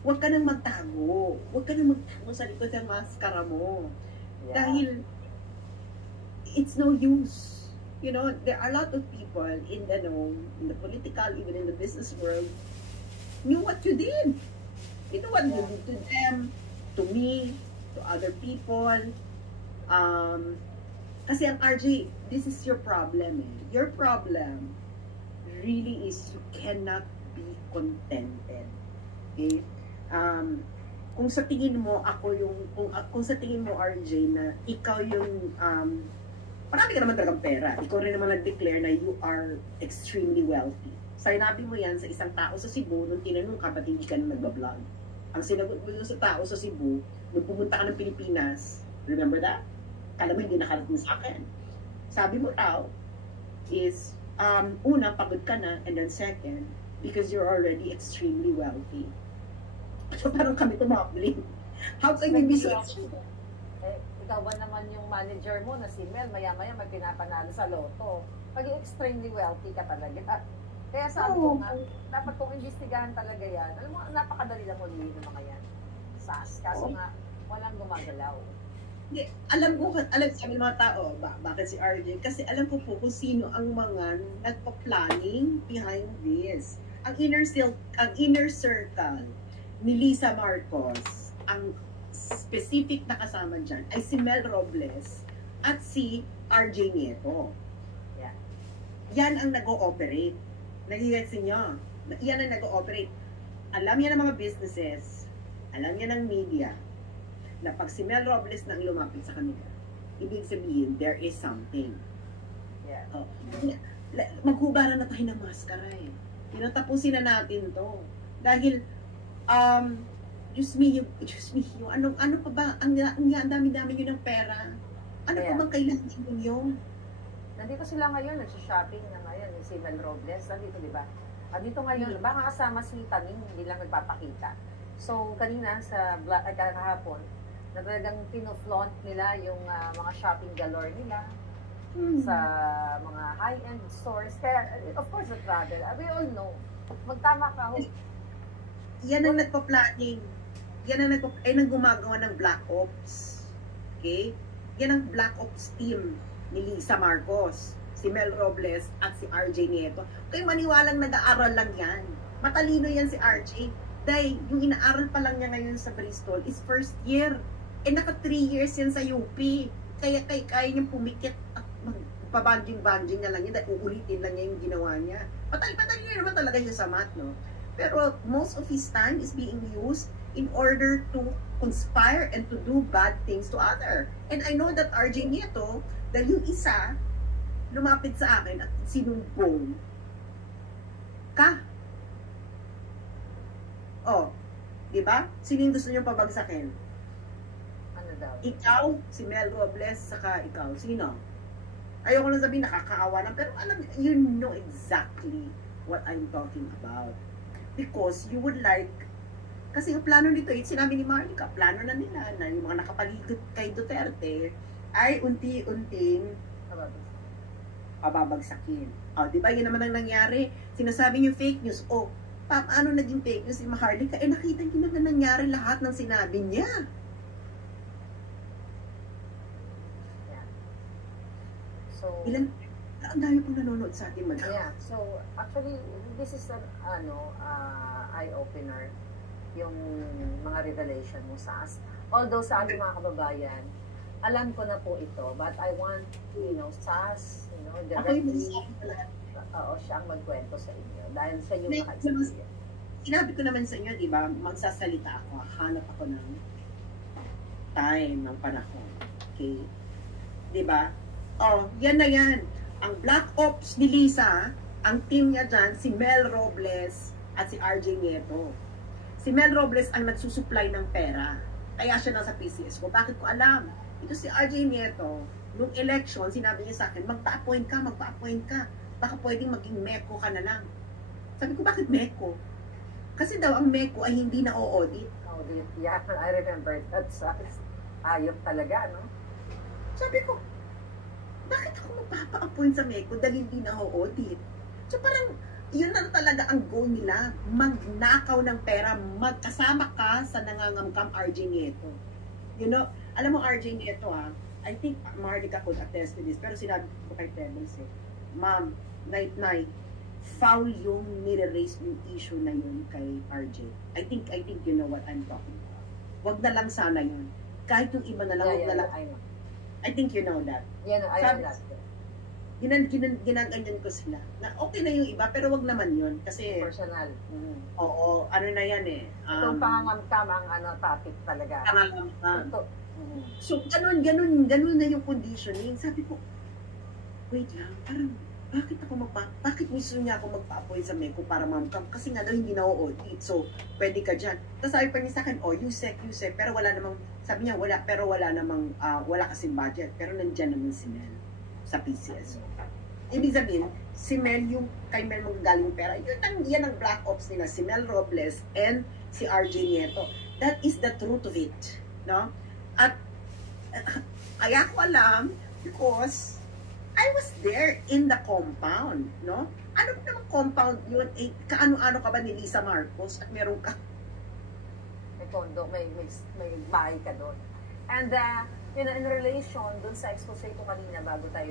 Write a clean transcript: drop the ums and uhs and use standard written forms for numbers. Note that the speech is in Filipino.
huwag ka nang magtago. Huwag ka nang magtago sa likod ng maskara mo. Yeah. Dahil, it's no use. You know, there are a lot of people in the know, in the political, even in the business world, knew what you did. You know what you did to them, to me, to other people. Kasi ang RJ, this is your problem eh. Your problem really is you cannot be contented. Okay? Kung sa tingin mo ako yung kung sa tingin mo RJ na ikaw yung marami ka naman talagang pera. Ikaw rin naman nag-declare na you are extremely wealthy. Sinabi mo yan sa isang tao sa Cebu nung tinanong ka ba't hindi ka na nagbablog. Ang sinagot mo sa tao sa Cebu nung pumunta ka ng Pilipinas, remember that? Kala mo hindi nakarating sa akin. Sabi mo raw is una, pagod ka na, and then second, because you're already extremely wealthy. So parang kami tumabling. How can you be so extreme? Ikaw ba naman yung manager mo na si Mel, maya-maya may pinapanalo sa loto. Paging extremely wealthy ka talaga. Kaya sabi ko nga, dapat kong imbestigahan talaga yan. Alam mo, napakadali lang ulihin ng mga yan. SAS. Kaso nga, walang gumagalaw. Hindi, sabi ng mga tao, bakit si RJ? Kasi alam ko po kung sino ang mga nagpa-planning behind this. Ang inner circle ni Lisa Marcos, ang specific na kasama dyan ay si Mel Robles at si RJ Nieto. Yeah. Yan ang nag-ooperate. Nagigets niyo? Yan ang nag-ooperate. Alam yan ng mga businesses, alam yan ng media, na pag si Mel Robles nang lumapit sa kanila, ibig sabihin, there is something. Yeah. Maghubaran na tayo ng maskara eh. Tapusin na natin to. Dahil, Diyos me, ano pa ba, ang dami-dami nyo ng pera. Ano pa bang kailangan ninyo? Nandito sila ngayon, nagsha-shopping na ngayon, si Mel Robles, nandito diba? Nandito ngayon, baka kasama si Taning, hindi lang nagpapakita. So, kanina sa kahapon, na talagang pino-flaunt nila yung mga shopping galore nila sa mga high-end stores. Kaya, of course, the travel, we all know, magtama ka. Yan ang nagpa-planning. Yan ang gumagawa ng Black Ops. Okay? Yan ang Black Ops team ni Lisa Marcos, si Mel Robles, at si RJ Nieto. Kaya maniwalang nag-aaral lang yan. Matalino yan si RJ. Dahil yung inaaral pa lang niya ngayon sa Bristol is first year. Naka 3 years yan sa UP. Kaya niyang pumikit at pabanding-banding na lang yan. Dahil uulitin lang niya yung ginawa niya. Patali naman talaga siya sa math, no? Pero most of his time is being used in order to conspire and to do bad things to other. And I know that RJ Nieto, dahil yung isa, lumapit sa akin at sinumbong ka. Oh, di ba? Sino yung gusto niyong pabagsakin? Ano daw? Ikaw, si Mel Robles, saka ikaw. Sino? Ayoko lang sabihin nakakaawa lang, pero alam, you know exactly what I'm talking about. Because you would like, kasi yung plano nito, sinabi ni Marlica, plano na nila na yung mga nakapaligid kay Duterte ay unti-unting pababagsakin. O, di ba? Yun naman ang nangyari. Sinasabi niyo fake news. O, paano naging fake news si Maharlika? Nakita niyo naman nangyari lahat ng sinabi niya. Yeah. So, ang dami pong nanonood sa atin, madam. Yeah. So, actually, this is an, eye-opener yung mga revelation mo sa us. Although sa ating mga kababayan, alam ko na po ito, but I want, SAS, directly, siya ang magkwento sa inyo. Dahil sa yung naka-experience. Sinabi ko naman sa inyo, di ba, magsasalita ako, hanap ako ng time, ng panahon. Okay? Di ba? Oh, yan na yan. Ang Black Ops ni Lisa, ang team niya dyan, si Mel Robles at si RJ Nieto. Si Mel Robles ang nagsusupply ng pera. Kaya siya nasa PCS ko. Bakit ko alam? Ito si RJ Nieto, nung election, sinabi niya sa akin, magpa-appoint ka. Baka pwedeng maging MECO ka na lang. Sabi ko, bakit MECO? Kasi daw ang MECO ay hindi na-audit. Audit, yeah, I remember that. Ayop talaga, no? Sabi ko, bakit ako magpapa-appoint sa MECO dahil hindi na-audit? So parang, Yun na talaga ang goal nila, magnakaw ng pera, magkasama ka sa nangangamkam RJ Nieto. You know, alam mo RJ Nieto I think Marlica could attest to this, pero sinabi ko kay Pebbles ma'am, night, foul yung nire-raise yung issue na yun kay RJ. I think you know what I'm talking about. Wag na lang sana yun. Kahit yung iba na lang, wag na lang. I think you know that. Yeah, I know that. Ginaganyan ko sila. Na okay na yung iba, pero wag naman yun. Kasi, personal. oo, ano na yan Itong pangangamkam ang topic talaga. Pangangamkam. So, ganun na yung conditioning. Sabi ko, wait lang, parang, bakit gusto niya ako magpa-appoint sa MECO para mamkam? Kasi nga daw hindi na audit. So, pwede ka dyan. Tapos sabi pa niya sa akin, USEC. Pero wala namang, sabi niya, wala namang, wala kasing budget. Pero nandyan naman si Mel sa PCSO. Ibig sabihin, si Mel, yung kay Mel magagaling pera, yan ang black ops nila, si Mel Robles and si RJ Nieto. That is the truth of it. No? At, kaya ko alam, because, I was there in the compound, no? Ano namang compound yun? Kaano-ano ka ba ni Lisa Marcos at meron ka? May condo, may bahay ka doon. And, in relation doon sa expose ko kanina bago tayo